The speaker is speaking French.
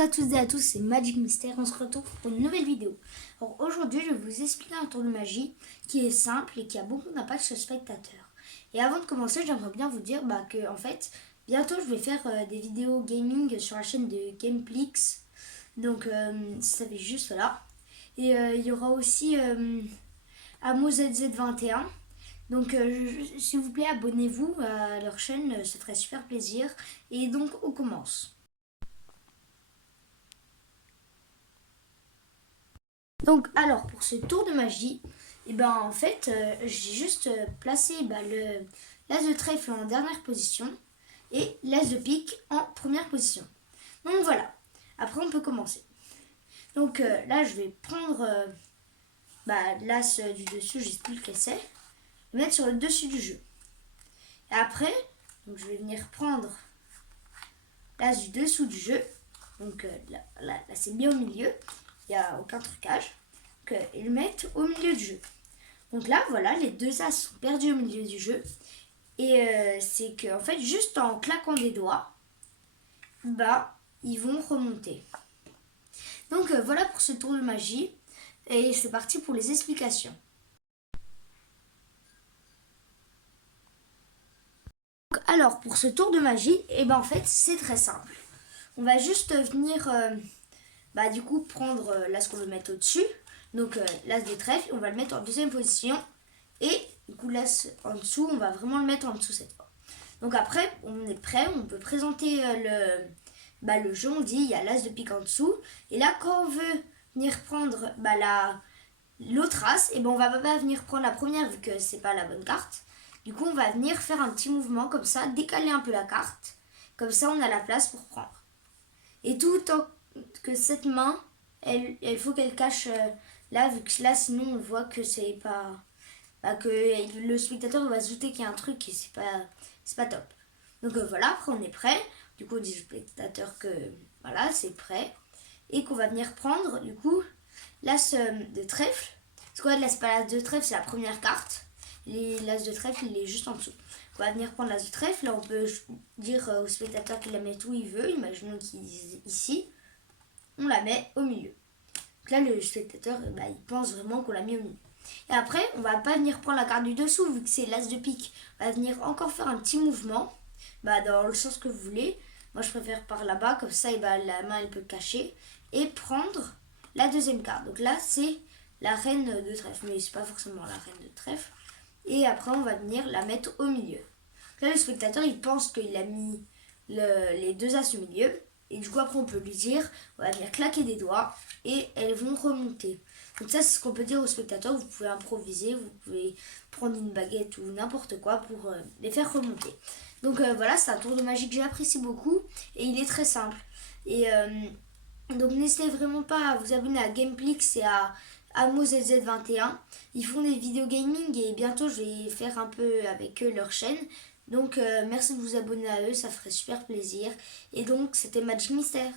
Bonjour à toutes et à tous, c'est Magic Mystère, on se retrouve pour une nouvelle vidéo. Alors aujourd'hui, je vais vous expliquer un tour de magie qui est simple et qui a beaucoup d'impact sur le spectateur. Et avant de commencer, j'aimerais bien vous dire que en fait, bientôt je vais faire des vidéos gaming sur la chaîne de Gameplix. Donc ça fait juste là. Et il y aura aussi AmoZZ21. Donc s'il vous plaît, abonnez-vous à leur chaîne, ça ferait super plaisir. Et donc on commence. Donc, alors, pour ce tour de magie, en fait, j'ai juste placé le l'as de trèfle en dernière position et l'as de pique en première position. Donc voilà, après on peut commencer. Donc là, je vais prendre l'as du dessus, je sais plus lequel c'est, le mettre sur le dessus du jeu. Et après, donc, je vais venir prendre l'as du dessous du jeu. Donc là c'est bien au milieu, il n'y a aucun trucage. Et le mettre au milieu du jeu. Donc là, voilà, les deux as sont perdus au milieu du jeu. Et c'est que, en fait, juste en claquant des doigts, ils vont remonter. Donc voilà pour ce tour de magie. Et c'est parti pour les explications. Alors, pour ce tour de magie, en fait, c'est très simple. On va juste venir, du coup, prendre l'as qu'on veut mettre au-dessus. Donc l'as de trèfle, on va le mettre en deuxième position. Et du coup l'as en dessous, on va vraiment le mettre en dessous cette fois. Donc après, on est prêt, on peut présenter le jeu. On dit il y a l'as de pique en dessous. Et là, quand on veut venir prendre l'autre as, on va pas venir prendre la première vu que c'est pas la bonne carte. Du coup, on va venir faire un petit mouvement comme ça, décaler un peu la carte. Comme ça, on a la place pour prendre. Et tout autant que cette main, il faut qu'elle cache là, vu que là, sinon, on voit que c'est pas... que le spectateur va se douter qu'il y a un truc et c'est pas top. Donc voilà, après on est prêt. Du coup, on dit au spectateur que voilà, c'est prêt. Et qu'on va venir prendre, du coup, l'as de trèfle. Parce que l'as pas l'as de trèfle, c'est la première carte. L'as de trèfle, il est juste en dessous. On va venir prendre l'as de trèfle. Là, on peut dire au spectateur qu'il la met où il veut. Imaginons qu'il dise ici. On la met au milieu. Donc là, le spectateur, il pense vraiment qu'on l'a mis au milieu. Et après, on va pas venir prendre la carte du dessous, vu que c'est l'as de pique. On va venir encore faire un petit mouvement, dans le sens que vous voulez. Moi, je préfère par là-bas, comme ça, la main, elle peut cacher. Et prendre la deuxième carte. Donc là, c'est la reine de trèfle, mais c'est pas forcément la reine de trèfle. Et après, on va venir la mettre au milieu. Là, le spectateur, il pense qu'il a mis les deux as au milieu. Et du coup, après, on peut lui dire, on va venir claquer des doigts et elles vont remonter. Donc ça, c'est ce qu'on peut dire aux spectateurs. Vous pouvez improviser, vous pouvez prendre une baguette ou n'importe quoi pour les faire remonter. Donc voilà, c'est un tour de magie que j'apprécie beaucoup et il est très simple. Et donc n'hésitez vraiment pas à vous abonner à Gameplix et à AmoZZ21. Ils font des vidéos gaming et bientôt je vais faire un peu avec eux leur chaîne. Donc merci de vous abonner à eux, ça ferait super plaisir. Et donc c'était Magic Mystère.